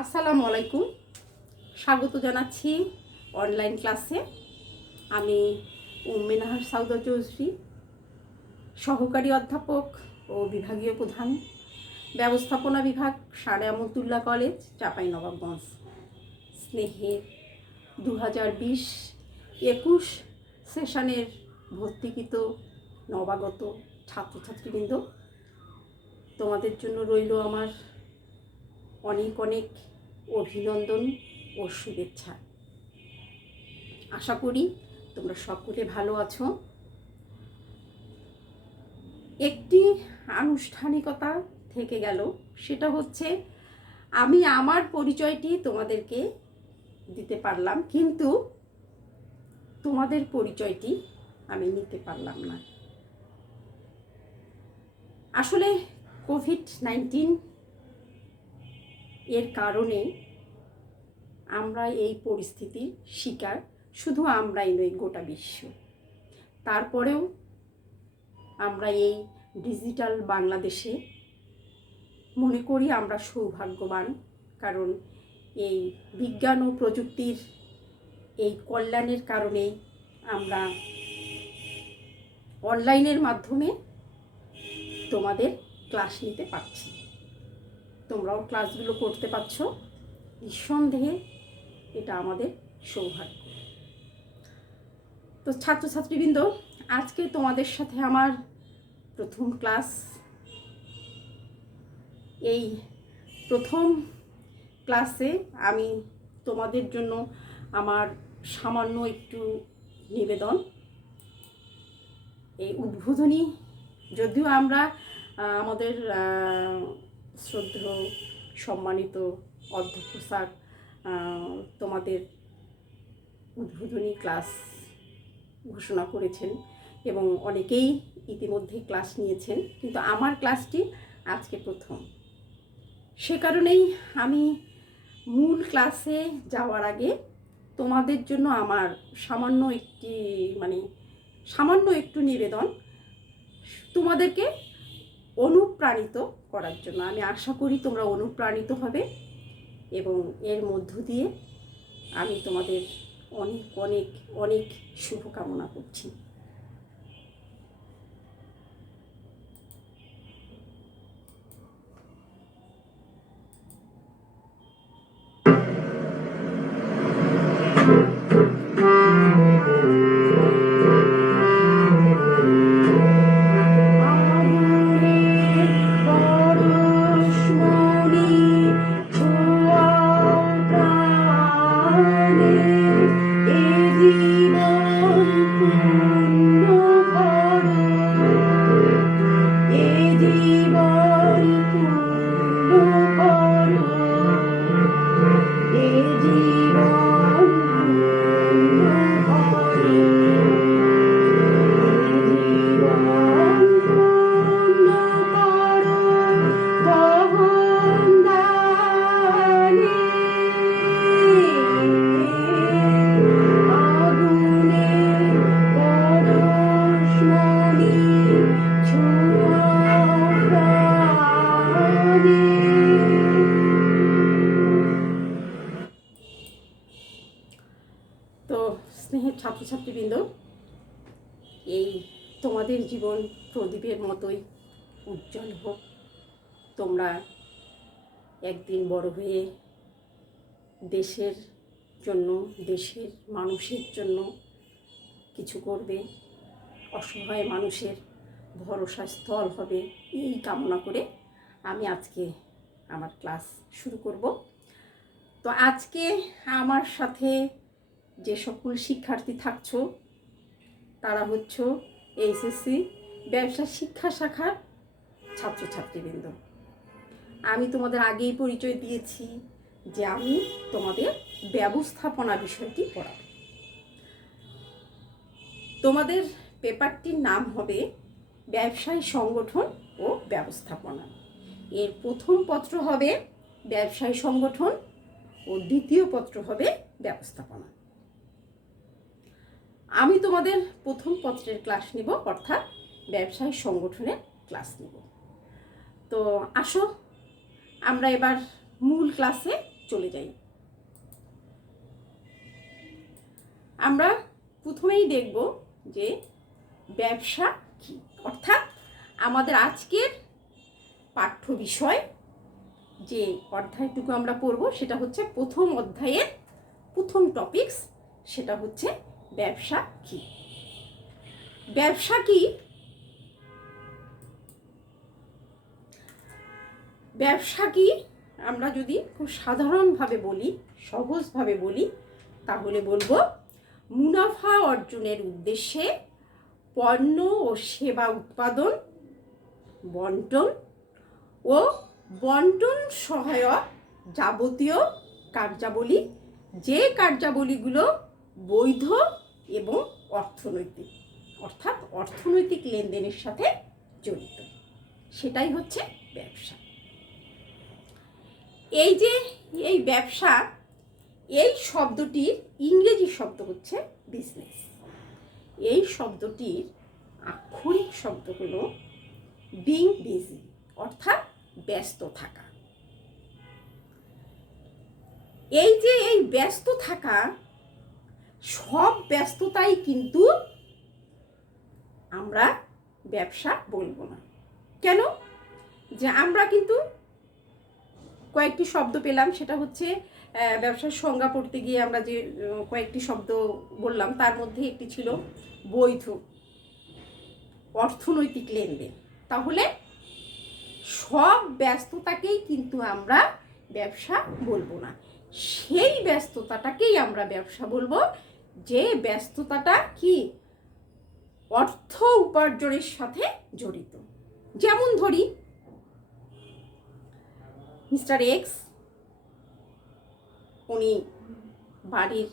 আসসালামু আলাইকুম, স্বাগত জানাচ্ছি অনলাইন ক্লাসে। আমি উম্মে নাহার সাউদা চৌধুরী, সহকারী অধ্যাপক ও বিভাগীয় প্রধান, ব্যবস্থাপনা বিভাগ, সারে আমতুল্লাহ কলেজ, চাঁপাইনবাবগঞ্জ। স্নেহের 2020-21 সেশনের ভর্তিকৃত নবাগত ছাত্রছাত্রীবৃন্দ, তোমাদের জন্য রইল আমার অনেক অনেক অভিনন্দন ও শুভেচ্ছা। আশা করি তোমরা সকলে ভালো আছো। একটি আনুষ্ঠানিকতা থেকে গেল, সেটা হচ্ছে আমি আমার পরিচয়টি তোমাদেরকে দিতে পারলাম, কিন্তু তোমাদের পরিচয়টি আমি নিতে পারলাম না। আসলে কোভিড-19 এর কারণে আমরা এই পরিস্থিতির শিকার, শুধু আমরাই নই, গোটা বিশ্ব। তারপরেও আমরা এই ডিজিটাল বাংলাদেশে মনে করি আমরা সৌভাগ্যবান, কারণ এই বিজ্ঞান ও প্রযুক্তির এই কল্যাণের কারণেই আমরা অনলাইনের মাধ্যমে তোমাদের ক্লাস নিতে পারছি। তোমরাও ক্লাসগুলো করতে পারছো, নিঃসন্দেহে এটা আমাদের সৌভাগ্য। তো ছাত্রছাত্রীবৃন্দ, আজকে তোমাদের সাথে আমার প্রথম ক্লাস। এই প্রথম ক্লাসে আমি তোমাদের জন্য আমার সামান্য একটু নিবেদন, এই উদ্বোধনী, যদিও আমরা আমাদের শ্রদ্ধেয় সম্মানিত অধ্যক্ষ স্যার তোমাদের উদ্বোধনী ক্লাস ঘোষণা করেছেন এবং অনেকেই ইতিমধ্যে ক্লাস নিয়েছেন, কিন্তু আমার ক্লাসটি আজকে প্রথম। সে কারণেই আমি মূল ক্লাসে যাওয়ার আগে তোমাদের জন্য আমার সামান্য একটু নিবেদন, তোমাদেরকে অনুপ্রাণিত করার জন্য। আমি আশা করি তোমরা অনুপ্রাণিত হবে এবং এর মধ্য দিয়ে আমি তোমাদের অনেক অনেক অনেক শুভকামনা করছি। তো স্নেহের ছাত্রছাত্রীবৃন্দ, এই তোমাদের জীবন প্রদীপের মতোই উজ্জ্বল হোক। তোমরা একদিন বড় হয়ে দেশের জন্য, দেশের মানুষের জন্য কিছু করবে, অসহায় মানুষের ভরসা স্থল হবে, এই কামনা করে আমি আজকে আমার ক্লাস শুরু করব। তো আজকে আমার সাথে যে সকল শিক্ষার্থী থাকছো তারা হচ্ছে এইচএসসি ব্যবসা শিক্ষা শাখার ছাত্রছাত্রীবৃন্দ। আমি তোমাদের আগেই পরিচয় দিয়েছি যে আমি তোমাদের ব্যবস্থাপনা বিষয়টি পড়াবো। তোমাদের পেপারটির নাম হবে ব্যবসায় সংগঠন ও ব্যবস্থাপনা। এর প্রথম পত্র হবে ব্যবসায় সংগঠন ও দ্বিতীয় পত্র হবে ব্যবস্থাপনা। আমি তোমাদের প্রথম পত্রের ক্লাস নিব, অর্থাৎ ব্যবসায় সংগঠনের ক্লাস নিব। তো আসো আমরা এবার মূল ক্লাসে চলে যাই। আমরা প্রথমেই দেখব যে ব্যবসা কি, অর্থাৎ আমাদের আজকের পাঠ্য বিষয় যে অধ্যায়টুকু আমরা পড়ব সেটা হচ্ছে প্রথম অধ্যায়ের প্রথম টপিকস, সেটা হচ্ছে ব্যবসা কি। ব্যবসা কি? ব্যবসা কি আমরা যদি খুব সাধারণভাবে বলি, সহজভাবে বলি, তাহলে বলবো মুনাফা অর্জনের উদ্দেশ্যে পণ্য ও সেবা উৎপাদন, বন্টন ও বন্টন সহায়ক যাবতীয় কার্যাবলী, যে কার্যাবলীগুলো বৈধ এবং অর্থনৈতিক, অর্থাৎ অর্থনৈতিক লেনদেনের সাথে জড়িত, সেটাই হচ্ছে ব্যবসা। এই যে এই ব্যবসা, এই শব্দটির ইংরেজি শব্দ হচ্ছে বিজনেস। এই শব্দটির আক্ষরিক শব্দ হলো বিং বিজি, অর্থাৎ ব্যস্ত থাকা। এই যে এই ব্যস্ত থাকা, সব ব্যস্ততাই কিন্তু আমরা ব্যবসা বলবো না। কেন? যে আমরা কিন্তু কয়েকটি শব্দ পেলাম, সেটা হচ্ছে ব্যবসার সংজ্ঞা পড়তে গিয়ে আমরা যে কয়েকটি শব্দ বললাম, তার মধ্যে একটি ছিল বৈধ, অর্থনৈতিক লেনদেন। তাহলে সব ব্যস্ততাকেই কিন্তু আমরা ব্যবসা বলবো না, সেই ব্যস্ততাটাকেই আমরা ব্যবসা বলবো যে ব্যস্ততাটা কি অর্থ উপার্জনের সাথে জড়িত। যেমন ধরি মিস্টার এক্স, উনি বাড়ির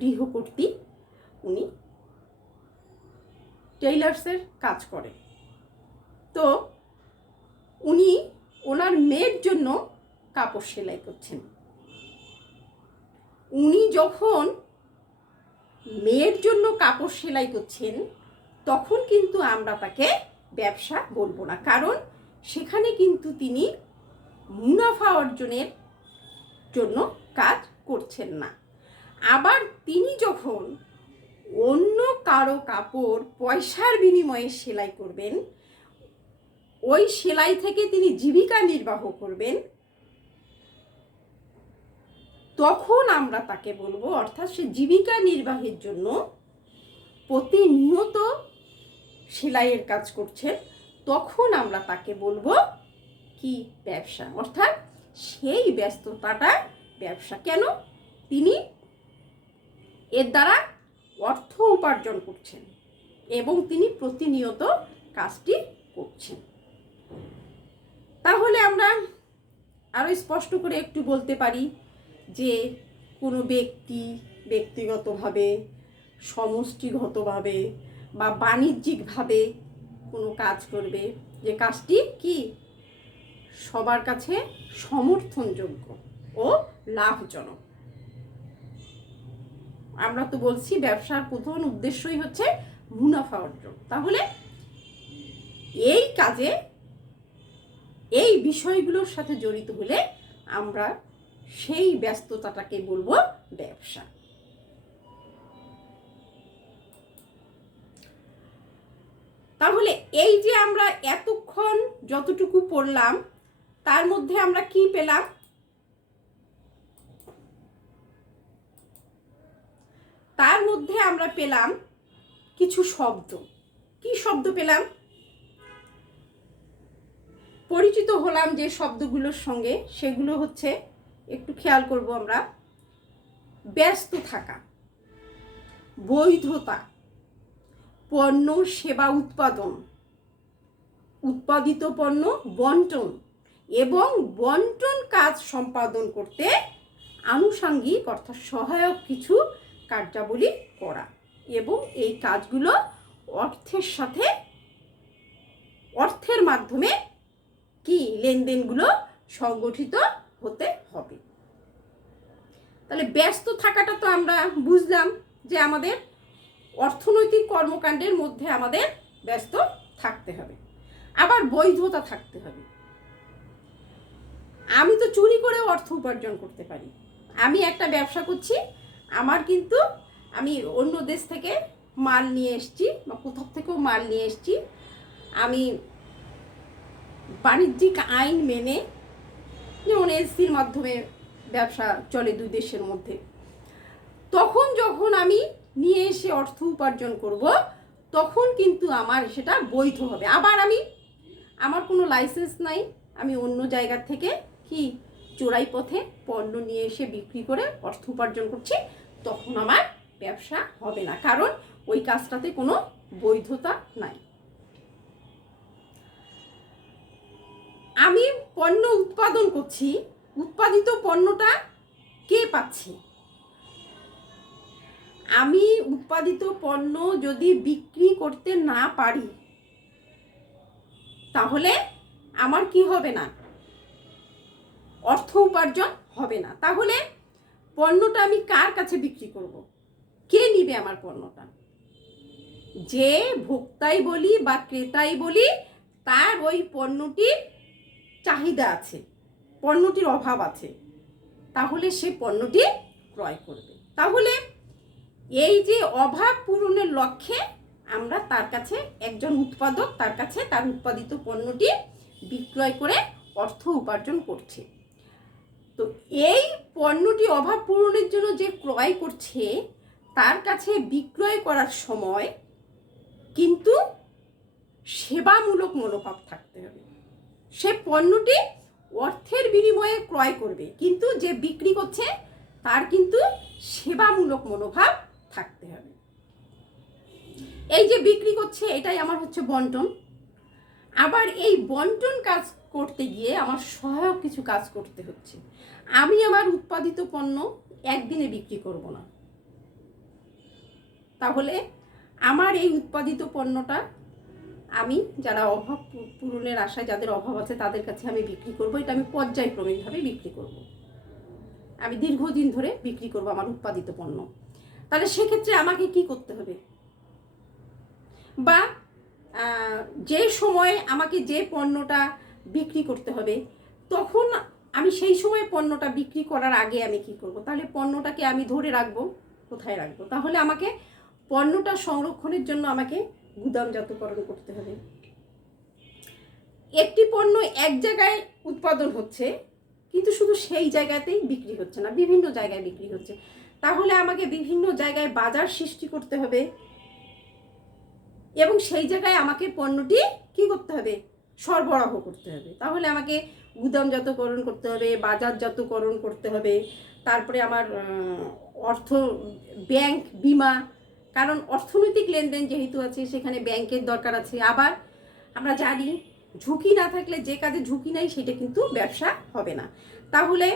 গৃহকর্ত্রী, উনি টেইলার্সের কাজ করেন। তো উনি ওনার মেয়ের জন্য কাপড় সেলাই করছেন। উনি যখন মেয়ের জন্য কাপড় সেলাই করছেন, তখন কিন্তু আমরা তাকে ব্যবসা বলবো না, কারণ সেখানে কিন্তু তিনি মুনাফা অর্জনের জন্য কাজ করছেন না। আবার তিনি যখন অন্য কারো কাপড় পয়সার বিনিময়ে সেলাই করবেন, ওই সেলাই থেকে তিনি জীবিকা নির্বাহ করবেন, তখন আমরা তাকে বলবো, অর্থাৎ সে জীবিকা নির্বাহের জন্য প্রতিনিয়ত সেলাইয়ের কাজ করছেন, তখন আমরা তাকে বলবো কি ব্যবসা, অর্থাৎ সেই ব্যস্ততাটা ব্যবসা। কেন? তিনি এর দ্বারা অর্থ উপার্জন করছেন এবং তিনি প্রতিনিয়ত কাজটি করছেন। তাহলে আমরা আরো স্পষ্ট করে একটু বলতে পারি যে কোনো ব্যক্তি ব্যক্তিগতভাবে, সমষ্টিগতভাবে বা বাণিজ্যিকভাবে কোনো কাজ করবে, যে কাজটি কি সবার কাছে সমর্থনযোগ্য ও লাভজনক। আমরা তো বলছি ব্যবসার প্রধান উদ্দেশ্যই হচ্ছে মুনাফা অর্জন। তাহলে এই কাজে এই বিষয়গুলোর সাথে জড়িত হলে আমরা সেই ব্যস্ততাটাকে বলবো ব্যবসা। তাহলে এই যে আমরা এতক্ষণ যতটুকু পড়লাম, তার মধ্যে আমরা কি পেলাম? তার মধ্যে আমরা পেলাম কিছু শব্দ। কি শব্দ পেলাম? পরিচিত হলাম যে শব্দগুলোর সঙ্গে, সেগুলো হচ্ছে, একটু খেয়াল করব আমরা, ব্যস্ত থাকা, বৈধতা, পণ্য সেবা উৎপাদন, উৎপাদিত পণ্য বন্টন এবং বন্টন কাজ সম্পাদন করতে আনুষঙ্গিক অর্থাৎ সহায়ক কিছু কার্যাবলী করা, এবং এই কাজগুলো অর্থের সাথে, অর্থের মাধ্যমে কি লেনদেনগুলো সংগঠিত হতে হবে। তাহলে ব্যস্ত থাকাটা তো আমরা বুঝলাম যে আমাদের অর্থনৈতিক কর্মকাণ্ডের মধ্যে আমাদের ব্যস্ত থাকতে হবে, আবার বৈধতা থাকতে হবে। আমি তো চুরি করে অর্থ উপার্জন করতে পারি। আমি একটা ব্যবসা করছি, আমার কিন্তু আমি অন্য দেশ থেকে মাল নিয়ে এসেছি বা কোথাও থেকেও মাল নিয়ে এসেছি, আমি বাণিজ্যিক আইন মেনে, যেমন এলসির মাধ্যমে ব্যবসা চলে দুই দেশের মধ্যে, তখন যখন আমি নিয়ে এসে অর্থ উপার্জন করব তখন কিন্তু আমার সেটা বৈধ হবে। আবার আমার কোনো লাইসেন্স নাই, আমি অন্য জায়গা থেকে কি চোরাই পথে পণ্য নিয়ে এসে বিক্রি করে অর্থ উপার্জন করছি, তখন আমার ব্যবসা হবে না, কারণ ওই কাজটাতে কোনো বৈধতা নাই। আমি পণ্য উৎপাদন করছি, উৎপাদিত পণ্যটা কে পাচ্ছে? আমি উৎপাদিত পণ্য যদি বিক্রি করতে না পারি তাহলে আমার কি হবে না? অর্থ উপার্জন হবে না। তাহলে পণ্যটা আমি কার কাছে বিক্রি করব? কে নিবে আমার পণ্যটা? যে ভোক্তাই বলি বা ক্রেতাই বলি, তার ওই পণ্যটির চাহিদা আছে, পণ্যটির অভাব আছে, তাহলে সে পণ্যটি ক্রয় করবে। তাহলে এই যে অভাব পূরণের লক্ষ্যে আমরা তার কাছে, একজন উৎপাদক তার কাছে তার উৎপাদিত পণ্যটি বিক্রয় করে অর্থ উপার্জন করছে। তো এই পণ্যটি অভাব পূরণের জন্য যে ক্রয় করছে তার কাছে বিক্রয় করার সময় কিন্তু সেবামূলক মনোভাব থাকতে হবে। সে পণ্যটি অর্থের বিনিময়ে ক্রয় করবে, কিন্তু যে বিক্রি করছে তার কিন্তু সেবামূলক মনোভাব থাকতে হবে। এই যে বিক্রি করছে এটাই আমার হচ্ছে বন্টন। আবার এই বন্টন কাজ করতে গিয়ে আমার সহায়ক কিছু কাজ করতে হচ্ছে। আমি আমার উৎপাদিত পণ্য একদিনে বিক্রি করব না, তাহলে আমার এই উৎপাদিত পণ্যটা আমি যারা অভাব পূরণের আশায়, যাদের অভাব আছে তাদের কাছে আমি বিক্রি করব। এটা আমি পর্যায়ক্রমিকভাবে বিক্রি করব, আমি দীর্ঘদিন ধরে বিক্রি করব আমার উৎপাদিত পণ্য। তাহলে সেক্ষেত্রে আমাকে কি করতে হবে? বা যে সময় আমাকে যে পণ্যটা বিক্রি করতে হবে, তখন আমি সেই সময় পণ্যটা বিক্রি করার আগে আমি কি করব? তাহলে পণ্যটাকে আমি ধরে রাখবো, কোথায় রাখবো? তাহলে আমাকে পণ্যটা সংরক্ষণের জন্য আমাকে গুদামজাতকরণ করতে হবে। একটি পণ্য এক জায়গায় উৎপাদন হচ্ছে কিন্তু শুধু সেই জায়গাতেই বিক্রি হচ্ছে না, বিভিন্ন জায়গায় বিক্রি হচ্ছে, তাহলে আমাকে বিভিন্ন জায়গায় বাজার সৃষ্টি করতে হবে এবং সেই জায়গায় আমাকে পণ্যটি কি করতে হবে? সরবরাহ করতে হবে। তাহলে আমাকে গুদামজাতকরণ করতে হবে, বাজারজাতকরণ করতে হবে, তারপরে আমার অর্থ, ব্যাংক, বিমা, কারণ অর্থনৈতিক লেনদেন যেহেতু আছে সেখানে ব্যাংকের দরকার আছে। আবার আমরা জানি ঝুঁকি না থাকলে, যে কাজে ঝুঁকি নাই সেটা কিন্তু ব্যবসা হবে না। তাহলে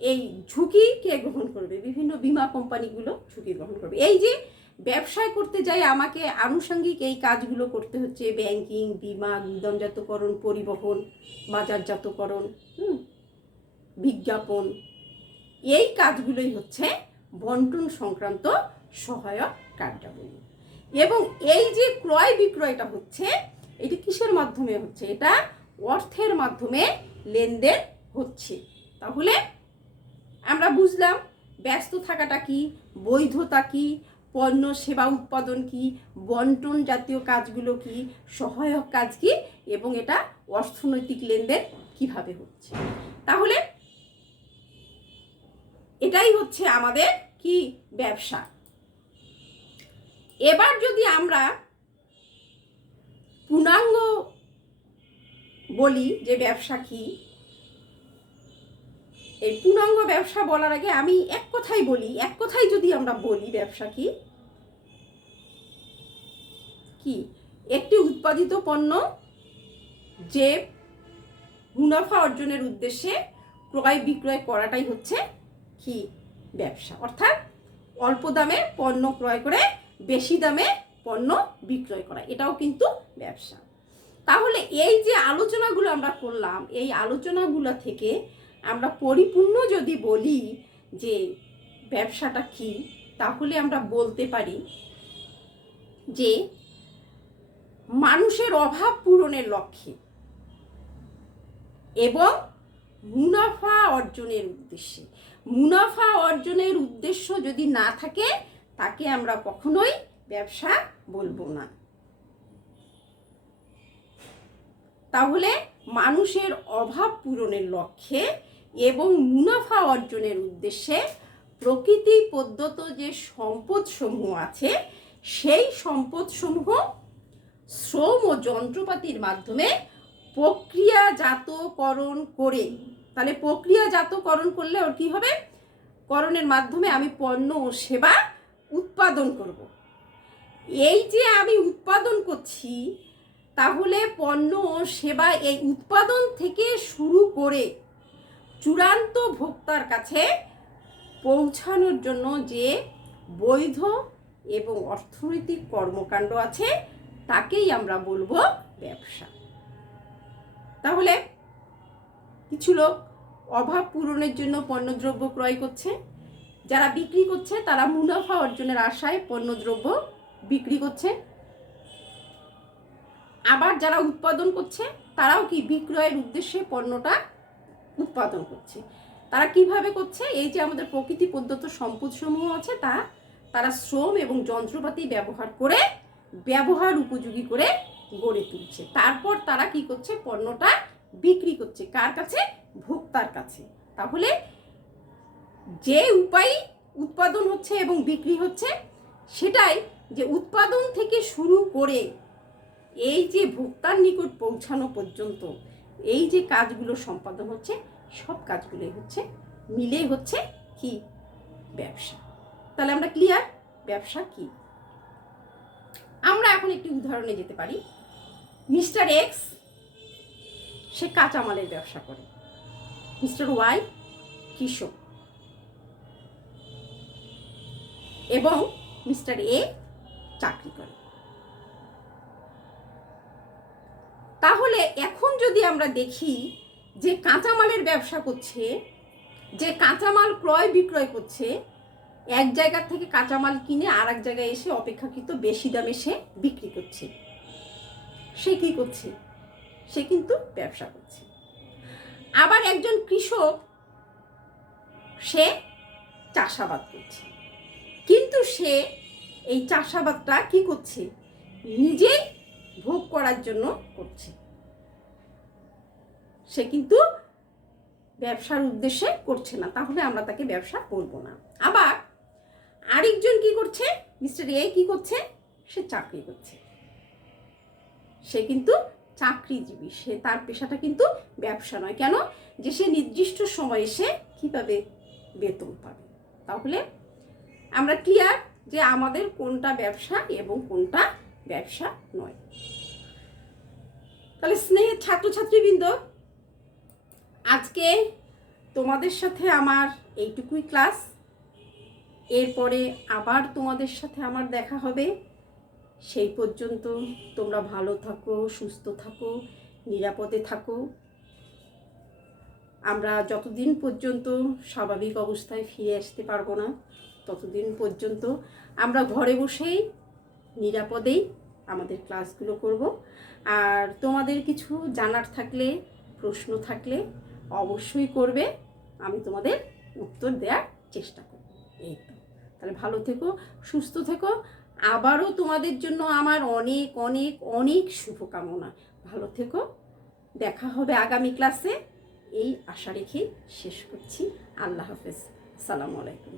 এই ঝুঁকি কে গ্রহণ করবে? বিভিন্ন বিমা কোম্পানিগুলো ঝুঁকি গ্রহণ করবে। এই যে ব্যবসায় করতে যাই আমাকে আনুষঙ্গিক এই কাজগুলো করতে হচ্ছে, ব্যাংকিং, বিমা, গুদামজাতকরণ, পরিবহন, বাজারজাতকরণ, বিজ্ঞাপন, এই কাজগুলোই হচ্ছে বন্টন সংক্রান্ত সহায়ক কার্যাবলী। এবং এই যে ক্রয় বিক্রয়টা হচ্ছে, এটা কিসের মাধ্যমে হচ্ছে? এটা অর্থের মাধ্যমে লেনদেন হচ্ছে। তাহলে আমরা বুঝলাম ব্যস্ত থাকাটা কি, বৈধতা কি, পণ্য সেবা উৎপাদন কি, বন্টন জাতীয় কাজগুলো কি, সহায়ক কাজ কি, এবং এটা অর্থনৈতিক লেনদেন কিভাবে হচ্ছে। তাহলে এটাই হচ্ছে আমাদের কি? ব্যবসা। এবার যদি আমরা পূর্ণাঙ্গ বলি যে ব্যবসা কি, এই পূর্ণাঙ্গ ব্যবসা বলার আগে আমি এক কথাই যদি আমরা বলি ব্যবসা কি, একটি উৎপাদিত পণ্য যে মুনাফা অর্জনের উদ্দেশ্যে ক্রয় বিক্রয় করাটাই হচ্ছে কি? ব্যবসা। অর্থাৎ অল্প দামে পণ্য ক্রয় করে বেশি দামে পণ্য বিক্রয় করা, এটাও কিন্তু ব্যবসা। তাহলে এই যে আলোচনাগুলো আমরা করলাম, এই আলোচনাগুলো থেকে আমরা পরিপূর্ণ যদি বলি যে ব্যবসাটা কি, তাহলে আমরা বলতে পারি যে মানুষের অভাব পূরণের লক্ষ্যে এবং মুনাফা অর্জনের উদ্দেশ্যে। মুনাফা অর্জনের উদ্দেশ্য যদি না থাকে তাকে আমরা কখনোই ব্যবসা বলবো না। তাহলে মানুষের অভাব পূরণের লক্ষ্যে এবং মুনাফা অর্জনের উদ্দেশ্যে প্রকৃতি প্রদত্ত যে সম্পদসমূহ আছে সেই সম্পদসমূহ শ্রম ও যন্ত্রপাতির মাধ্যমে প্রক্রিয়াজাতকরণ করে, তাহলে প্রক্রিয়াজাতকরণ করলে ওর কী হবে, করণের মাধ্যমে আমি পণ্য ও সেবা উৎপাদন করব। এই যে আমি উৎপাদন করছি, তাহলে পণ্য ও সেবা এই উৎপাদন থেকে শুরু করে চূড়ান্ত ভোক্তার কাছে পৌঁছানোর জন্য যে বৈধ এবং অর্থনৈতিক কর্মকাণ্ড আছে তাকেই আমরা বলবো ব্যবসা। তাহলে কিছু লোক অভাব পূরণের জন্য পণ্যদ্রব্য ক্রয় করছে, যারা বিক্রি করছে তারা মুনাফা অর্জনের আশায় পণ্যদ্রব্য বিক্রি করছে, আবার যারা উৎপাদন করছে তারাও কি বিক্রয়ের উদ্দেশ্যে পণ্যটা উৎপাদন করছে। তারা কিভাবে করছে, এই যে আমাদের প্রকৃতি প্রদত্ত সম্পদসমূহ আছে তারা শ্রম এবং যন্ত্রপাতি ব্যবহার করে ব্যবহার উপযোগী করে গড়ে তুলছে, তারপর তারা কি করছে, পণ্যটা বিক্রি করছে কার কাছে, ভোক্তার কাছে। তাহলে যে উপায় উৎপাদন হচ্ছে এবং বিক্রি হচ্ছে সেটাই যে উৎপাদন থেকে শুরু করে এই যে ভোক্তার নিকট পৌঁছানো পর্যন্ত এই যে কাজগুলো সম্পাদন হচ্ছে সব কাজগুলোই হচ্ছে মিলে হচ্ছে কি, ব্যবসা। তাহলে আমরা ক্লিয়ার ব্যবসা কি। আমরা এখন একটি উদাহরণে যেতে পারি। মিস্টার এক্স সে কাঁচামালের ব্যবসা করে, মিস্টার ওয়াই কৃষক এবং মিস্টার এ চাকরি করে। তাহলে এখন যদি আমরা দেখি যে কাঁচামালের ব্যবসা করছে, যে কাঁচামাল ক্রয় বিক্রয় করছে, এক জায়গা থেকে কাঁচামাল কিনে আর এক জায়গায় এসে অপেক্ষাকৃত বেশি দামে সে বিক্রি করছে, সে কি করছে, সে কিন্তু ব্যবসা করছে। আবার একজন কৃষক সে চাষাবাদ করছে, কিন্তু সে এই চাষাবাদটা কি করছে, নিজেই ভোগ করার জন্য করছে, সে কিন্তু ব্যবসার উদ্দেশ্যে করছে না, তাহলে আমরা তাকে ব্যবসা বলবো না। আবার আরেকজন কি করছে, মিস্টার এ কি করছে, সে চাকরি করছে, সে কিন্তু চাকরিজীবী, সে তার পেশাটা কিন্তু ব্যবসা নয়। কেন, যে সে নির্দিষ্ট সময়ে সে কি পাবে, বেতন পাবে। তাহলে আমরা ক্লিয়ার যে আমাদের কোনটা ব্যবসা এবং কোনটা ব্যবসা নয়। তাহলে স্নেহের ছাত্রছাত্রীবৃন্দ, আজকে তোমাদের সাথে আমার এইটুকুই ক্লাস। এরপরে আবার তোমাদের সাথে আমার দেখা হবে। সেই পর্যন্ত তোমরা ভালো থাকো, সুস্থ থাকো, নিরাপদে থাকো। আমরা যতদিন পর্যন্ত স্বাভাবিক অবস্থায় ফিরে আসতে পারবো না ততদিন পর্যন্ত আমরা ঘরে বসেই নিরাপদেই আমাদের ক্লাসগুলো করব। আর তোমাদের কিছু জানার থাকলে, প্রশ্ন থাকলে অবশ্যই করবে, আমি তোমাদের উত্তর দেওয়ার চেষ্টা করব। এই তো, তাহলে ভালো থেকো, সুস্থ থেকো। আবারও তোমাদের জন্য আমার অনেক অনেক অনেক শুভকামনা। ভালো থেকো, দেখা হবে আগামী ক্লাসে, এই আশা রেখেই শেষ করছি। আল্লাহ হাফেজ, আসসালামু আলাইকুম।